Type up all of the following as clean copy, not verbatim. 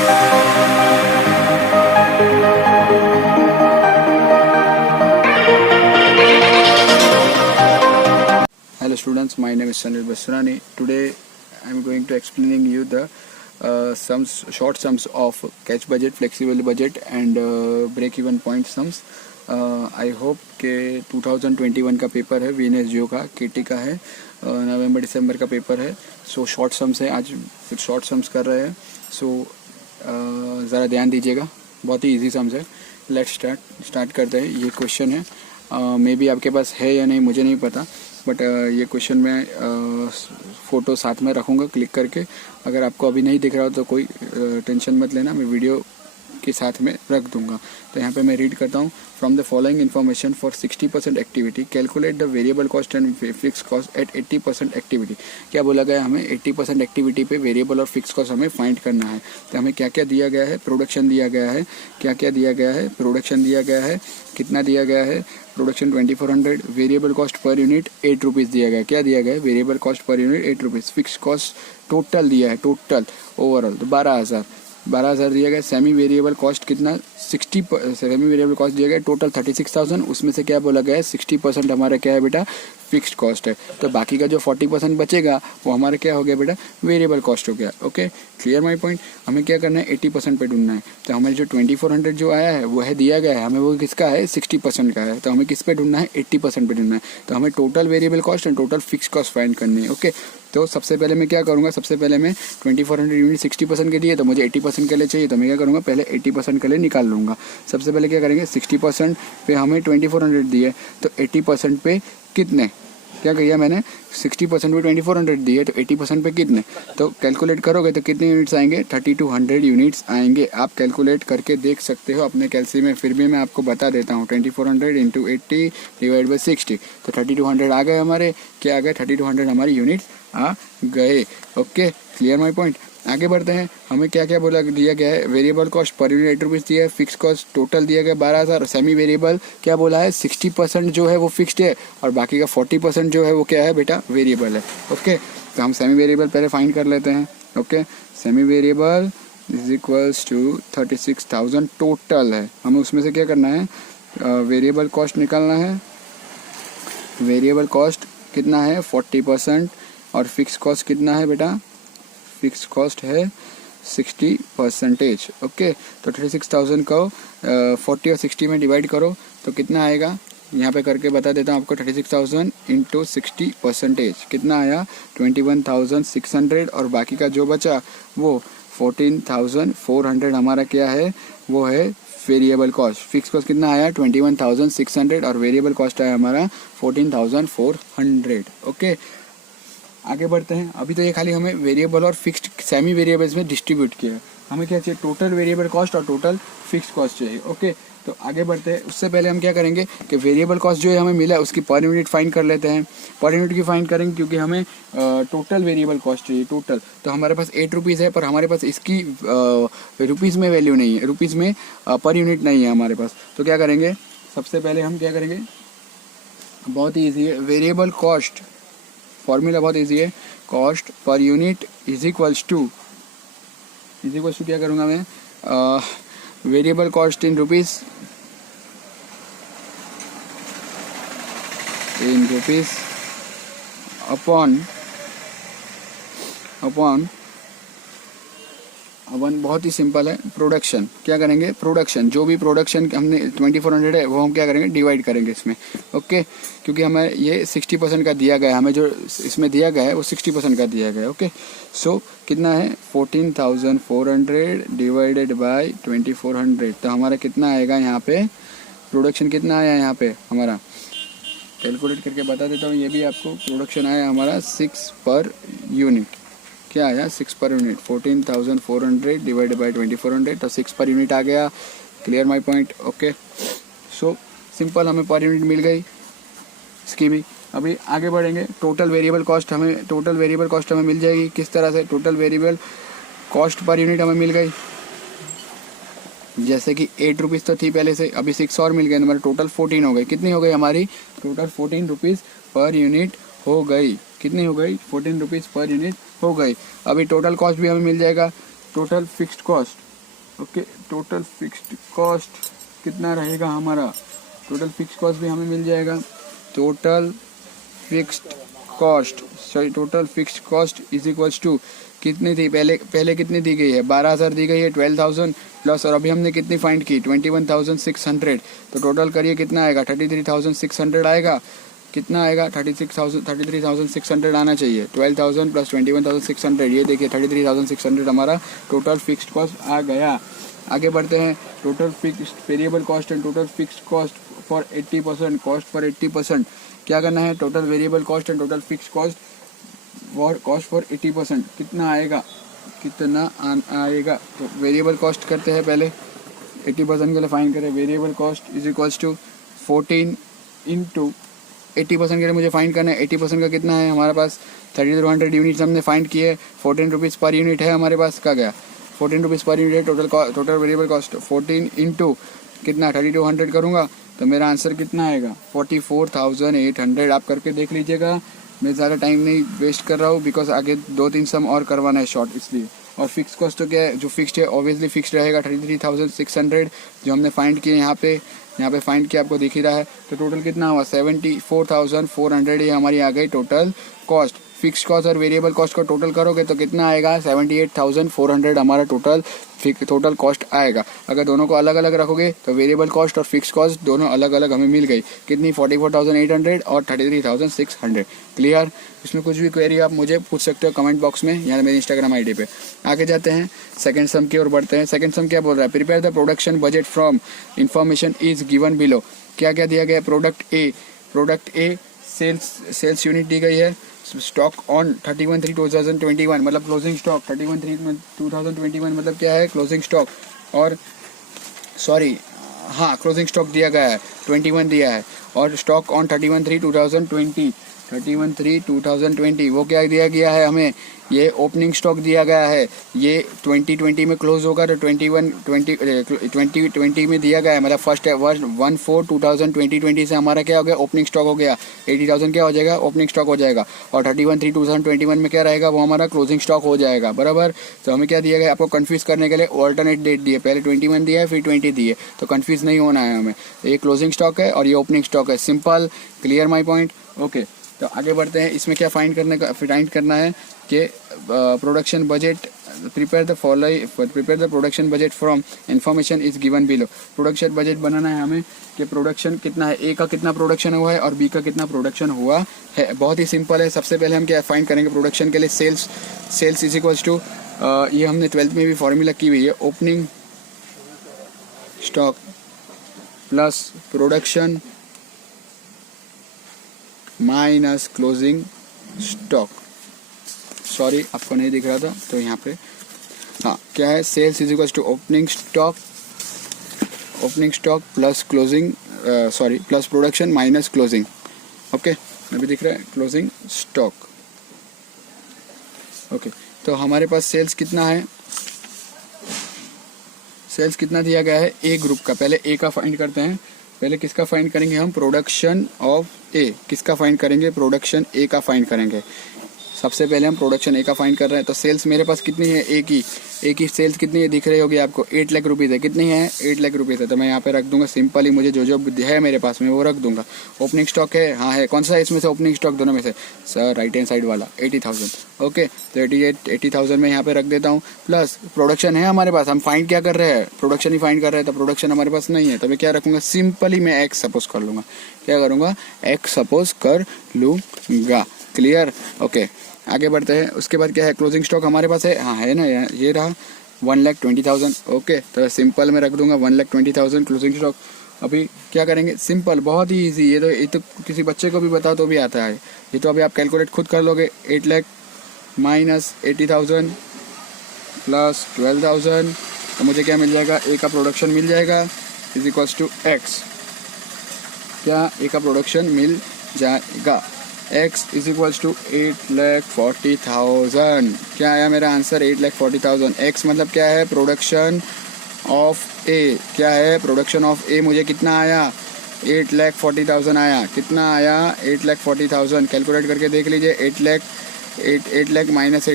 Hello students, my name is Sanil Basrani. Today I am going to explaining you the short sums of catch budget, flexible budget and break-even point sums. I hope के 2021 का paper है, VNS जियो का, केटी का है, नवंबर दिसंबर का paper है. So short sums है, आज फिर शॉर्ट सम्स कर रहे हैं. सो ज़रा ध्यान दीजिएगा, बहुत ही इजी सम्स है. लेट्स स्टार्ट करते हैं. ये क्वेश्चन है, मे बी आपके पास है या नहीं मुझे नहीं पता, बट ये क्वेश्चन मैं फ़ोटो साथ में रखूँगा क्लिक करके. अगर आपको अभी नहीं दिख रहा हो तो कोई टेंशन मत लेना, मैं वीडियो के साथ में रख दूंगा. तो यहाँ पे मैं रीड करता हूँ. From the following information for 60% activity calculate the variable cost and fix cost at 80% activity. क्या बोला गया, हमें 80% एक्टिविटी पे वेरिएबल और फिक्स कॉस्ट हमें फाइंड करना है. तो हमें क्या क्या दिया गया है, प्रोडक्शन दिया गया है, क्या क्या दिया गया है, प्रोडक्शन दिया गया है, कितना दिया गया है, production 2400, variable cost per unit 8 rupees दिया गया. क्या दिया गया है, variable cost per unit 8 rupees. Fix cost total दिया है, टोटल ओवरऑल तो 12,000 दिया गया. सेमी वेरिएबल कॉस्ट कितना, 60. सेमी वेरिएबल कॉस्ट दिया गया टोटल 36,000. उसमें से क्या बोला गया है, 60% हमारा क्या है बेटा, फिक्स्ड कॉस्ट है. तो बाकी का जो 40% बचेगा वो हमारा क्या हो गया बेटा, वेरिएबल कॉस्ट हो गया. Okay, clear my point. हमें क्या करना है, 80% पे ढूंढना है. तो हमारे जो 2400 जो आया है वो है दिया गया है, हमें वो किसका है, 60% का है. तो हमें किस पे ढूंढना है, 80% पे ढूंढना है. तो हमें total variable cost and total fix cost find करनी है. ओके, तो सबसे पहले मैं क्या करूँगा, सबसे पहले मैं 2400 यूनिट 60% के दिए, तो मुझे 80% के लिए चाहिए. तो मैं क्या करूँगा, पहले 80% के लिए निकाल लूँगा. सबसे पहले क्या करेंगे, 60% पे हमें 2400 दिए, तो 80% पे कितने, क्या किया मैंने, 60% पे 2400 दिए, तो 80% पे कितने. तो कैलकुलेट करोगे तो कितने यूनिट्स आएंगे, 3200 यूनिट्स आएंगे. आप कैलकुलेट करके देख सकते हो अपने कैलसी में, फिर भी मैं आपको बता देता हूँ. 2400 इंटू 80 डिवाइड बाई 60, तो 3200 आ गए हमारे. क्या आ गए, 3200 हमारी यूनिट्स आ गए. Okay, clear my point. आगे बढ़ते हैं. हमें क्या क्या बोला दिया गया है, variable cost per unit 8 rupees दिया है, फिक्स कॉस्ट टोटल दिया गया 12,000. सेमी वेरिएबल क्या बोला है, 60% जो है वो फिक्स्ड है और बाकी का 40% जो है वो क्या है बेटा, वेरिएबल है. ओके, तो हम सेमी वेरिएबल पहले फाइंड कर लेते हैं. Okay, semi variable is equals to 36,000 total है. हमें उसमें से क्या करना है, वेरिएबल कॉस्ट निकालना है. वेरिएबल कॉस्ट कितना है, 40%, और फिक्स कॉस्ट कितना है बेटा, फिक्स कॉस्ट है 60%. ओके, तो 36,000 को 40 और 60 में डिवाइड करो तो कितना आएगा, यहाँ पे करके बता देता हूँ आपको. 36,000 इंटू 60% कितना आया, 21,600, और बाकी का जो बचा वो 14,400 हमारा क्या है, वो है वेरिएबल कॉस्ट. फिक्स कॉस्ट कितना आया, 21,600, और वेरिएबल कॉस्ट आया हमारा 14,400. ओके, आगे बढ़ते हैं. अभी तो ये खाली हमें वेरिएबल और फिक्स्ड सेमी वेरिएबल्स में डिस्ट्रीब्यूट किया है. हमें क्या चाहिए, टोटल वेरिएबल कॉस्ट और टोटल फिक्स्ड कॉस्ट चाहिए. ओके, तो आगे बढ़ते हैं. उससे पहले हम क्या करेंगे कि वेरिएबल कॉस्ट जो है हमें मिला है उसकी पर यूनिट फाइंड कर लेते हैं. पर यूनिट की फाइंड करेंगे क्योंकि हमें टोटल वेरिएबल कॉस्ट चाहिए टोटल. तो हमारे पास 8 रुपीज़ है, पर हमारे पास इसकी रुपीज़ में वैल्यू नहीं है, रुपीज़ में पर यूनिट नहीं है हमारे पास. तो क्या करेंगे, सबसे पहले हम क्या करेंगे, बहुत ही ईजी है. वेरिएबल कॉस्ट फॉर्मूला बहुत इजी है, cost per unit is equals to क्या करूँगा मैं, variable cost in rupees upon बहुत ही सिंपल है, प्रोडक्शन. क्या करेंगे, प्रोडक्शन, जो भी प्रोडक्शन हमने 2400 है वो हम क्या करेंगे, डिवाइड करेंगे इसमें. ओके, क्योंकि हमें ये 60% का दिया गया है, हमें जो इसमें दिया गया है वो 60% का दिया गया है. ओके, सो कितना है, 14,400 डिवाइडेड बाई 2400. तो हमारा कितना आएगा यहाँ पे, प्रोडक्शन कितना आया यहाँ पे हमारा, कैलकुलेट करके बता देता हूँ ये भी आपको. प्रोडक्शन आया हमारा 6 पर यूनिट. क्या आया, 6 पर यूनिट, 14,400 डिवाइड बाई 2400, तो 6 पर यूनिट आ गया. Clear my point. Okay, so simple, हमें पर यूनिट मिल गई इसकी भी. अभी आगे बढ़ेंगे. टोटल वेरिएबल कॉस्ट हमें मिल जाएगी. किस तरह से, total variable cost per unit हमें मिल गई, जैसे कि 8 रुपीज़ तो थी पहले से, अभी 6 और मिल गए, हमारे टोटल 14 हो गई. कितनी हो गई हमारी, टोटल 14 रुपीज़ पर यूनिट हो गई. कितनी हो गई, 14 रुपीज़ पर यूनिट हो गई. अभी टोटल कॉस्ट भी हमें मिल जाएगा. Total fixed cost okay, total fixed cost कितना रहेगा हमारा, टोटल फिक्स्ड कॉस्ट भी हमें मिल जाएगा। Total fixed cost, sorry total fixed cost is equals to कितनी थी, पहले कितनी दी गई है, 12,000 दी गई है, 12,000 प्लस, और अभी हमने कितनी फाइंड की, 21,600। तो टोटल करिए कितना आएगा, 33,600 आएगा। कितना आएगा, 33,600 आना चाहिए। 12,000 प्लस 21,600, ये देखिए 33,600 हमारा टोटल फिक्स्ड कॉस्ट आ गया। आगे बढ़ते हैं, total fixed variable cost and total fixed cost for 80%, cost for 80%। क्या करना है, total variable cost and total fixed cost for 80%। कितना आएगा, आएगा, तो वेरिएबल कॉस्ट करते हैं पहले, 80% के लिए फाइन करें। Variable cost is equals to 14 into 80% के लिए मुझे फाइंड करना है। 80% का कितना है हमारे पास, 3200 यूनिट्स हमने फाइंड किए, 14 रुपीज़ पर यूनिट है हमारे पास। का गया 14 रुपीज़ पर यूनिट है टोटल वेरिएबल कॉस्ट। 14 इंटू कितना 3200 करूँगा तो मेरा आंसर कितना आएगा, 44,800। आप करके देख लीजिएगा, मैं ज़्यादा टाइम नहीं वेस्ट कर रहा हूँ बिकॉज आगे 2-3 सम और करवाना है शॉर्ट, इसलिए। और फिक्स कॉस्ट तो क्या है, जो फिक्स्ड है ऑब्वियसली फिक्स्ड रहेगा, 33,600 जो हमने फाइंड किए यहाँ पे फाइंड किया, आपको दिख ही रहा है। तो टोटल कितना हुआ, 74,400, ये हमारी आ गई टोटल कॉस्ट। फिक्स्ड कॉस्ट और वेरिएबल कॉस्ट को टोटल करोगे तो कितना आएगा, 78,400 हमारा टोटल कॉस्ट आएगा। अगर दोनों को अलग अलग रखोगे तो वेरिएबल कॉस्ट और फिक्स कॉस्ट दोनों अलग अलग हमें मिल गई। कितनी, 44,800 और 33,600। क्लियर। इसमें कुछ भी क्वेरी आप मुझे पूछ सकते हो कमेंट बॉक्स में या मेरे इंस्टाग्राम आईडी पे। आगे जाते हैं, सेकंड सम की ओर बढ़ते हैं। सेकंड सम क्या बोल रहा है, prepare the production budget from information is given below. क्या क्या दिया गया, प्रोडक्ट ए सेल्स यूनिट दी गई है, स्टॉक ऑन 31/3/2021 मतलब क्लोजिंग स्टॉक 31/3/2021 मतलब क्या है, क्लोजिंग स्टॉक। और सॉरी हाँ, क्लोजिंग स्टॉक दिया गया है 21 दिया है, और स्टॉक ऑन 31/3/2020 वो क्या दिया गया है हमें, ये ओपनिंग स्टॉक दिया गया है। ये 2020 में क्लोज होगा तो 2020 में दिया गया है, मतलब फर्स्ट 1/4/2020 से हमारा क्या हो गया, ओपनिंग स्टॉक हो गया। 80,000 क्या हो जाएगा, ओपनिंग स्टॉक हो जाएगा। और 31/3/2021 में क्या रहेगा, वो हमारा क्लोजिंग स्टॉक हो जाएगा, बराबर। तो हमें क्या दिया गया, आपको कंफ्यूज करने के लिए ऑल्टरनेट डेट दिए, पहले 21 दिया है फिर 20 दिए, तो कंफ्यूज नहीं होना है हमें। ये क्लोजिंग स्टॉक है और ये ओपनिंग स्टॉक है, simple. Clear my point, okay. तो आगे बढ़ते हैं, इसमें क्या फाइंड करना है कि production budget, prepare the production budget from information is given below. Production budget बनाना है हमें कि प्रोडक्शन कितना है, ए का कितना प्रोडक्शन हुआ है और बी का कितना प्रोडक्शन हुआ है। बहुत ही सिंपल है। सबसे पहले हम क्या फाइंड करेंगे, प्रोडक्शन के लिए सेल्स इज इक्वल्स टू, ये हमने 12th में भी फॉर्मूला की हुई है, opening stock plus production minus closing stock. Sorry आपको नहीं दिख रहा था तो यहाँ पे हाँ क्या है, sales is equals to opening stock plus closing plus production minus closing. Okay, अभी दिख रहा है क्लोजिंग स्टॉक। ओके, तो हमारे पास सेल्स कितना है, सेल्स कितना दिया गया है, ए ग्रुप का। पहले ए का फाइंड करते हैं। पहले किसका फाइंड करेंगे हम, प्रोडक्शन ऑफ ए। किसका फाइंड करेंगे, प्रोडक्शन ए का फाइंड करेंगे। सबसे पहले हम प्रोडक्शन ए का फाइंड कर रहे हैं। तो सेल्स मेरे पास कितनी है, ए की सेल्स कितनी है, दिख रही होगी आपको, 8 लाख रुपीज़ है। कितनी है, 8 लाख रुपीज़ है। तो मैं यहाँ पे रख दूंगा सिंपली, मुझे जो है मेरे पास में वो रख दूंगा। ओपनिंग स्टॉक है, हाँ है, कौन सा है इसमें से ओपनिंग स्टॉक, दोनों में से सर राइट हैंड साइड वाला, 80,000। ओके, तो 80,000 में यहाँ पे रख देता हूँ। प्लस प्रोडक्शन है हमारे पास, हम फाइंड क्या कर रहे हैं, प्रोडक्शन ही फाइंड कर रहे हैं। तो प्रोडक्शन हमारे पास नहीं है तो मैं क्या रखूँगा, सिंपली मैं एक्स सपोज कर लूँगा। क्या करूँगा, एक्स सपोज कर लूँगा। Clear, okay. आगे बढ़ते हैं। उसके बाद क्या है, क्लोजिंग स्टॉक हमारे पास है, हाँ है ना, ये रहा 1,20,000। ओके, तो सिंपल में रख दूंगा 1,20,000 क्लोजिंग स्टॉक। अभी क्या करेंगे, सिंपल, बहुत ही इजी। ये तो किसी बच्चे को भी बताओ तो भी आता है। ये तो अभी आप कैलकुलेट खुद कर लोगे। 8 लाख माइनस 80,000 प्लस 12,000, तो मुझे क्या मिल जाएगा, ए का प्रोडक्शन मिल जाएगा इज इक्वल्स टू एक्स। क्या, ए का प्रोडक्शन मिल जाएगा, x इज इक्वल्स टू 8,40,000। क्या आया मेरा आंसर, 8,40,000। x मतलब क्या है, प्रोडक्शन ऑफ ए। क्या है, प्रोडक्शन ऑफ ए। मुझे कितना आया, 8,40,000 आया। कितना आया, 8,40,000। कैलकुलेट करके देख लीजिए, 8 lakh minus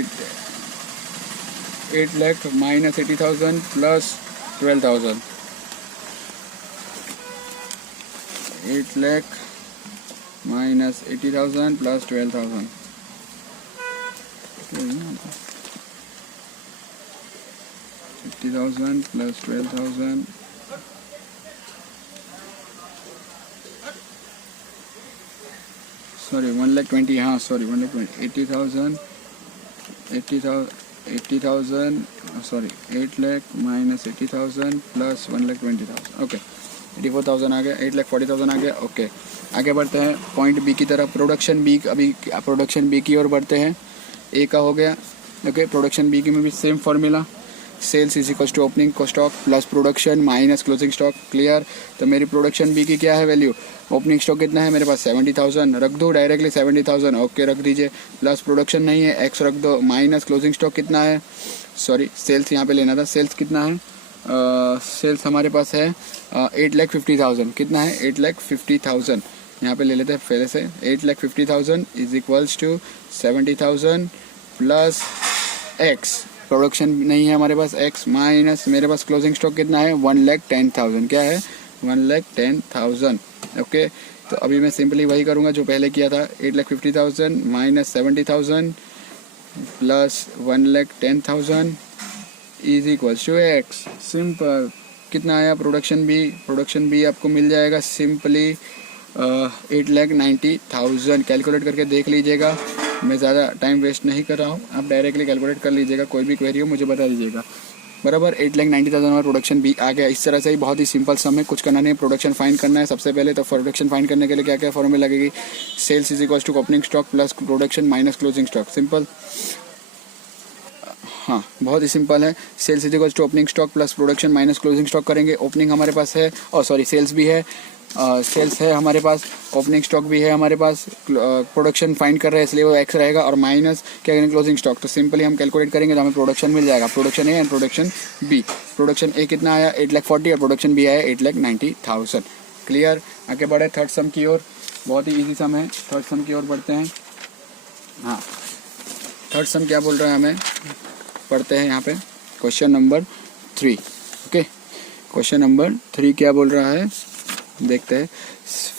80,000 plus 12,000, 8 lakh minus 80,000 plus 12,000. 80,000 plus 12,000. Sorry, 1,20,000. हाँ sorry, 1,20,000. 80,000. 80,000. Sorry, 8 lakh minus 80,000 plus 1,20,000. Okay, 84,000 आ गया. 8,40,000 आ गया. ओके, आगे बढ़ते हैं पॉइंट बी की तरफ. प्रोडक्शन बी, अभी प्रोडक्शन बी की ओर बढ़ते हैं. ए का हो गया. ओके, प्रोडक्शन बी की में भी same formula. Sales is equal to opening stock plus production minus closing stock. Clear. तो मेरी प्रोडक्शन बी की क्या है वैल्यू? ओपनिंग स्टॉक कितना है मेरे पास? 70,000. रख दो डायरेक्टली 70,000. ओके, रख दीजिए. प्लस प्रोडक्शन नहीं है, एक्स रख दो. माइनस क्लोजिंग स्टॉक कितना है? सॉरी, सेल्स यहाँ पे लेना था. सेल्स कितना है? सेल्स हमारे पास है 8,50,000. कितना है? 8,50,000. यहाँ पे ले लेते हैं पहले से. 8,50,000 is equals to 70,000 plus X. Production नहीं है हमारे पास, एक्स माइनस मेरे पास क्लोजिंग स्टॉक कितना है? 1,10,000. क्या है? 1,10,000. ओके, तो अभी मैं सिंपली वही करूँगा जो पहले किया था. 8,50,000 minus 70,000 plus 1,10,000 is equals to X. Simple. कितना आया प्रोडक्शन बी? प्रोडक्शन बी आपको मिल जाएगा सिंपली 8,90,000. कैलकुलेट करके देख लीजिएगा, मैं ज़्यादा टाइम वेस्ट नहीं कर रहा हूँ. आप डायरेक्टली कैलकुलेट कर लीजिएगा. कोई भी क्वेरी हो मुझे बता दीजिएगा. बराबर. 8,90,000 हमारा प्रोडक्शन बी आ गया. इस तरह से ही बहुत ही सिंपल सम है, कुछ करना नहीं. प्रोडक्शन फाइंड करना है सबसे पहले. तो प्रोडक्शन फाइंड करने के लिए क्या क्या फॉर्मूला लगेगी? Sales is equal to opening stock plus production minus closing stock. Simple. हाँ, बहुत ही सिंपल है. Sales is equal to opening stock plus production minus closing stock करेंगे. ओपनिंग हमारे पास है, और सॉरी सेल्स भी है. सेल्स है हमारे पास, ओपनिंग स्टॉक भी है हमारे पास. प्रोडक्शन फाइंड कर रहे हैं इसलिए वो एक्स रहेगा, और माइनस क्या करेंगे? Closing stock. तो सिंपली हम कैलकुलेट करेंगे तो हमें प्रोडक्शन मिल जाएगा. Production A and production B. Production A कितना आया? 8,40,000 और प्रोडक्शन बी आया 8,90,000. क्लियर. आगे बढ़े थर्ड सम की ओर. बहुत ही ईजी सम है. थर्ड सम की ओर बढ़ते हैं. हाँ, थर्ड सम क्या बोल रहा है हमें? पढ़ते हैं यहाँ पे. Question number 3. Okay, question number 3 क्या बोल रहा है देखते हैं.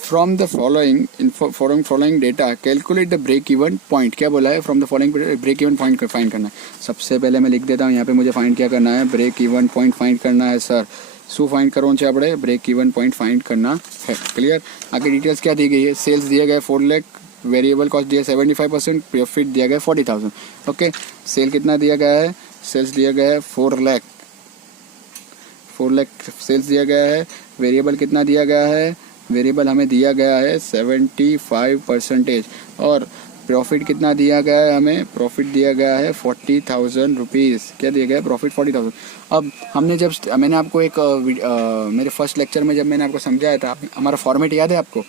From the following data calculate the break even point. क्या बोला है? From the following break even point find करना है. सबसे पहले मैं लिख देता हूँ यहाँ पे, मुझे फाइंड क्या करना है? ब्रेक इवन पॉइंट फाइंड करना है सर. शू फाइंड करो આપણે ब्रेक इवन पॉइंट फाइंड करना है. क्लियर. आगे डिटेल्स क्या दी गई है? सेल्स दिए गए 4 लाख, वेरिएबल कॉस्ट दिया 75%, प्रॉफिट दिया गया 40,000. ओके, सेल कितना दिया गया है? सेल्स दिया गया है 4 लाख. 4 लाख सेल्स दिया गया है. वेरिएबल कितना दिया गया है? वेरिएबल हमें दिया गया है 75%. और प्रॉफिट कितना दिया गया है? हमें प्रॉफिट दिया गया है 40,000 रुपीज़. क्या दिया गया है? प्रॉफिट 40,000. अब हमने जब मैंने आपको एक मेरे फर्स्ट लेक्चर में जब मैंने आपको समझाया था, हमारा फॉर्मेट याद है आपको?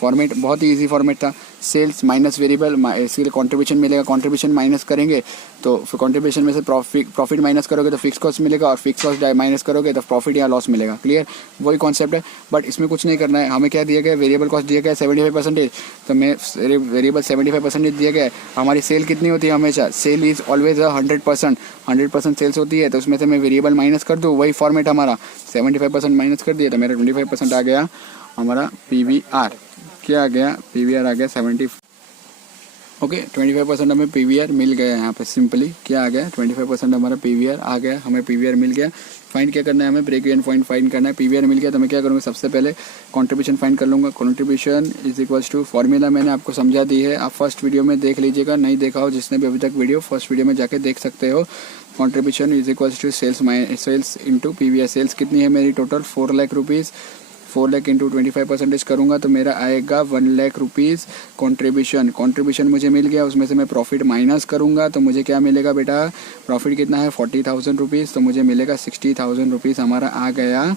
फॉर्मेट बहुत ही इजी फॉर्मेट था. सेल्स माइनस वेरिएबल, इसके लिए कॉन्ट्रीब्यूशन मिलेगा. कॉन्ट्रीब्यूशन माइनस करेंगे तो फिर कॉन्ट्रीब्यूशन में से प्रॉफिट माइनस करोगे तो फिक्स कॉस्ट मिलेगा, और फिक्स कॉस्ट माइनस करोगे तो प्रॉफिट या लॉस मिलेगा. क्लियर. वही कॉन्सेप्ट है, बट इसमें कुछ नहीं करना है. हमें क्या दिया गया? वेरिएबल कॉस्ट दिया गया 75%. तो मैं वेरिएबल 75% दिया गया है. हमारी सेल कितनी होती है? हमेशा सेल इज ऑलवेज 100%. 100% सेल्स होती है, तो उसमें से मैं वेरिएबल माइनस कर दूँ. वही फॉर्मेट हमारा. 75% माइनस कर दिया तो मेरा 25% आ गया हमारा PVR. क्या आ गया? PVR आ गया 70. ओके, 25% हमें PVR मिल गया यहाँ पे. सिंपली क्या आ गया? 25% हमारा PVR आ गया. हमें PVR मिल गया. फाइंड क्या करना है? हमें ब्रेक इवन पॉइंट फाइंड करना है. PVR मिल गया तो मैं क्या करूँगा? सबसे पहले कॉन्ट्रीब्यूशन फाइंड कर लूँगा. Contribution is equals to formula मैंने आपको समझा दी है. आप फर्स्ट वीडियो में देख लीजिएगा. नहीं देखा हो जिसने भी अभी तक वीडियो, फर्स्ट वीडियो में जाके देख सकते हो. Contribution is equals to sales into PVR. Sales कितनी है मेरी? Total 4 lakh rupees. 4 lakh into 25% करूँगा तो मेरा आएगा 1 लाख रुपीज़ कॉन्ट्रीब्यूशन मुझे मिल गया. उसमें से मैं प्रॉफिट माइनस करूँगा तो मुझे क्या मिलेगा बेटा? प्रॉफिट कितना है? 40,000 रुपीज़. तो मुझे मिलेगा 60,000 रुपीज़. हमारा आ गया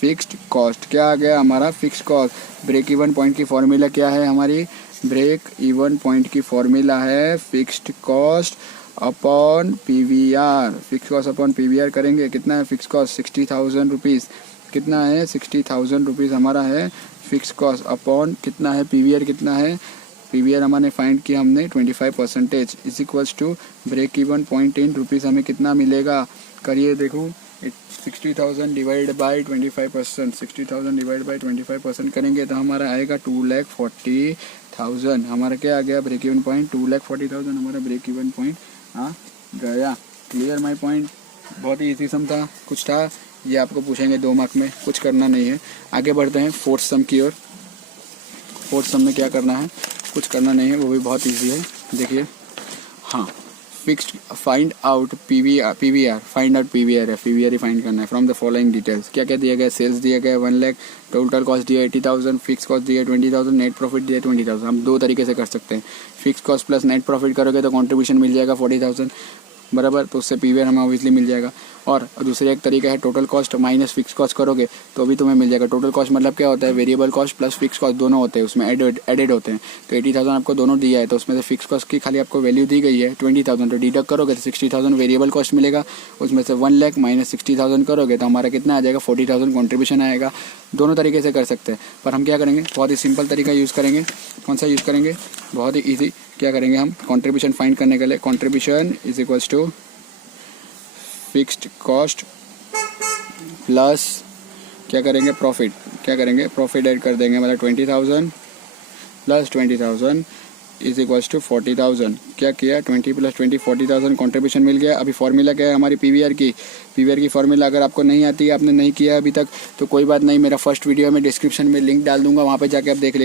फिक्स्ड कॉस्ट. क्या आ गया? हमारा fixed cost. Break even point की फॉर्मूला क्या है हमारी? ब्रेक इवन पॉइंट की फॉर्मूला है fixed cost upon PVR. Fix cost upon PVR करेंगे. कितना है फिक्स कॉस्ट? 60,000 रुपीज़. कितना है? 60,000 रुपीज़ हमारा है फिक्स कॉस्ट. अपॉन कितना है? PVR कितना है? PVR हमारे फाइंड किया हमने 25% is equals to break even point in rupees. हमें कितना मिलेगा? करिए देखो. 60,000 डिवाइड बाई 25%, 60,000 डिवाइड बाई 25% करेंगे तो हमारा आएगा 2,40,000। हमारा क्या आ गया ब्रेक इवन पॉइंट, 2,40,000 हमारा ब्रेक इवन पॉइंट आ गया। Clear my point? बहुत ही ईजी सम था, कुछ था ये आपको पूछेंगे 2 मार्क में, कुछ करना नहीं है। आगे बढ़ते हैं फोर्थ सम की ओर। फोर्थ सम में क्या करना है, कुछ करना नहीं है, वो भी बहुत ईजी है। देखिए हाँ, fixed find out PVR, find out PVR है, पीवीआर ही फाइंड करना है फ्रॉम द फॉलोइंग डिटेल्स। क्या क्या दिया गया, सेल्स दिया गया 1 लाख, टोटल कॉस्ट दिया 80,000, फिक्स कॉस्ट दिया 20,000, नेट प्रॉफिट दिया 20,000। हम 2 तरीके से कर सकते हैं, fix cost plus net profit करोगे तो कॉन्ट्रीब्यूशन मिल जाएगा 40,000 बराबर, तो उससे पीवीआर हमें ऑब्वियसली मिल जाएगा। और दूसरा एक तरीका है total cost minus fix cost करोगे तो भी तुम्हें मिल जाएगा। टोटल कॉस्ट मतलब क्या होता है, variable cost plus fix cost दोनों होते हैं, उसमें एडेड होते हैं। तो 80,000 आपको दोनों दिया है, तो उसमें से फिक्स कॉस्ट की खाली आपको वैल्यू दी गई है 20,000, तो डिडक्ट करोगे तो 60,000 वेरिएबल कॉस्ट मिलेगा, उसमें से 1 लाख माइनस 60,000 करोगे तो हमारा कितना आ जाएगा 40,000 कॉन्ट्रीब्यूशन आएगा। दोनों तरीके से कर सकते हैं, पर हम क्या करेंगे, बहुत ही सिंपल तरीका यूज़ करेंगे। कौन सा यूज़ करेंगे, बहुत ही ईजी। क्या करेंगे हम, कॉन्ट्रीब्यूशन फाइंड करने के लिए contribution is equals to fixed cost plus क्या करेंगे प्रॉफिट, क्या करेंगे प्रॉफिट ऐड कर देंगे, मतलब 20,000 प्लस 20,000 इज इक्वल्स टू 40,000। क्या किया, 20 प्लस 20 40,000 कॉन्ट्रीब्यूशन मिल गया। अभी फॉर्मूला क्या है हमारी पीवीआर की फॉर्मूला अगर आपको नहीं आती है, आपने नहीं किया अभी तक, तो कोई बात नहीं, मेरा फर्स्ट वीडियो में डिस्क्रिप्शन में लिंक डाल दूंगा, वहाँ पे जाके आप देख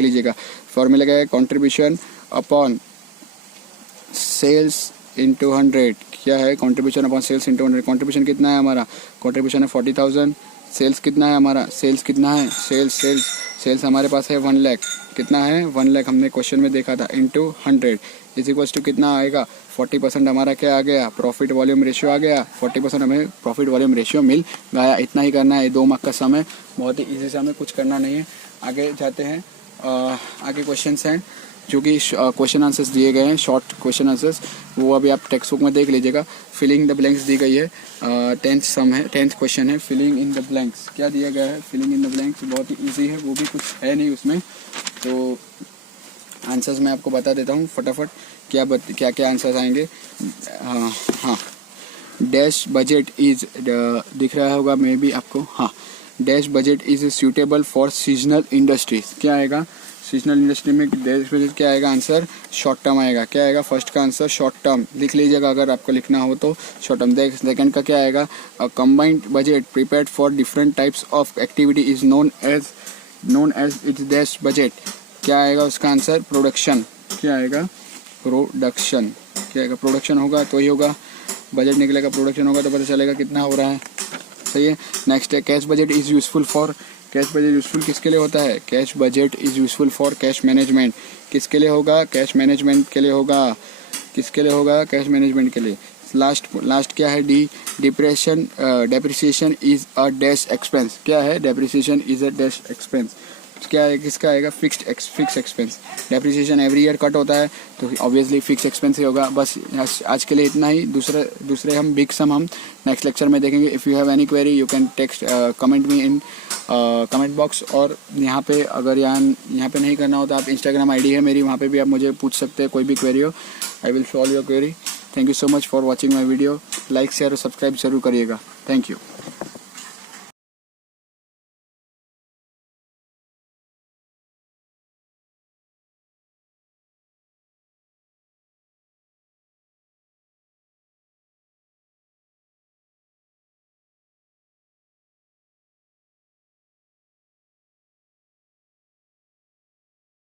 लीजिएगा। फॉर्मूला क्या है, कॉन्ट्रीब्यूशन अपॉन सेल्स इंटू 100। क्या है, contribution upon sales into 100। Contribution कितना है हमारा, कॉन्ट्रीब्यूशन है 40,000, सेल्स कितना है हमारा, सेल्स कितना है, सेल्स हमारे पास है 1 लाख, कितना है 1 लाख, हमने क्वेश्चन में देखा था, इंटू 100 इज इक्वल्स टू कितना आएगा 40% हमारा क्या आ गया, प्रॉफिट वॉल्यूम रेशियो आ गया। 40% हमें प्रॉफिट वॉल्यूम रेशियो मिल गया। इतना ही करना है, 2 मार्क का सम है, बहुत ही ईजी से, हमें कुछ करना नहीं है। आगे जाते हैं, आगे क्वेश्चन हैं जो कि क्वेश्चन आंसर्स दिए गए हैं, शॉर्ट क्वेश्चन आंसर्स, वो अभी आप टेक्स्ट बुक में देख लीजिएगा। फिलिंग द ब्लैंक्स दी गई है, 10th सम है, 10th क्वेश्चन है, फिलिंग इन द ब्लैंक्स। क्या दिया गया है, फिलिंग इन द ब्लैंक्स, बहुत ही इजी है, वो भी कुछ है नहीं उसमें। तो आंसर्स मैं आपको बता देता हूँ फटाफट, क्या क्या आंसर्स आएंगे। हाँ, डैश बजट इज, दिख रहा होगा मे बी आपको, हाँ, dash budget is suitable for seasonal industries. क्या आएगा, सीजनल इंडस्ट्री में डैश बजट क्या आएगा, आंसर शॉर्ट टर्म आएगा। क्या आएगा, फर्स्ट का आंसर शॉर्ट टर्म लिख लीजिएगा अगर आपको लिखना हो तो, शॉर्ट टर्म। सेकंड का क्या आएगा, combined budget prepared for different types of activity is known as its dash budget. क्या आएगा उसका आंसर, प्रोडक्शन। क्या आएगा, प्रोडक्शन। क्या आएगा, प्रोडक्शन होगा तो ही होगा, बजट निकलेगा, प्रोडक्शन होगा तो पता चलेगा कितना हो रहा है, सही है। नेक्स्ट है, cash budget is useful for, cash budget useful किसके लिए होता है, cash budget is useful for cash management. किसके लिए होगा, कैश मैनेजमेंट के लिए होगा। किसके लिए होगा, कैश मैनेजमेंट के लिए। लास्ट क्या है, depreciation is a dash expense. क्या है, depreciation is a dash expense. क्या है, किसका आएगा, fix expense. Depreciation every year cut होता है तो ऑब्वियसली फिक्स एक्सपेंस ही होगा। बस आज के लिए इतना ही, दूसरे हम बिग सम हम नेक्स्ट लेक्चर में देखेंगे। If you have any query you can text comment me in comment box, और यहाँ पे अगर यहाँ पे नहीं करना हो तो आप इंस्टाग्राम आईडी है मेरी, वहाँ पे भी आप मुझे पूछ सकते हैं, कोई भी क्वेरी हो, I will solve your query. Thank you so much for watching my video. Like share और सब्सक्राइब जरूर करिएगा। Thank you.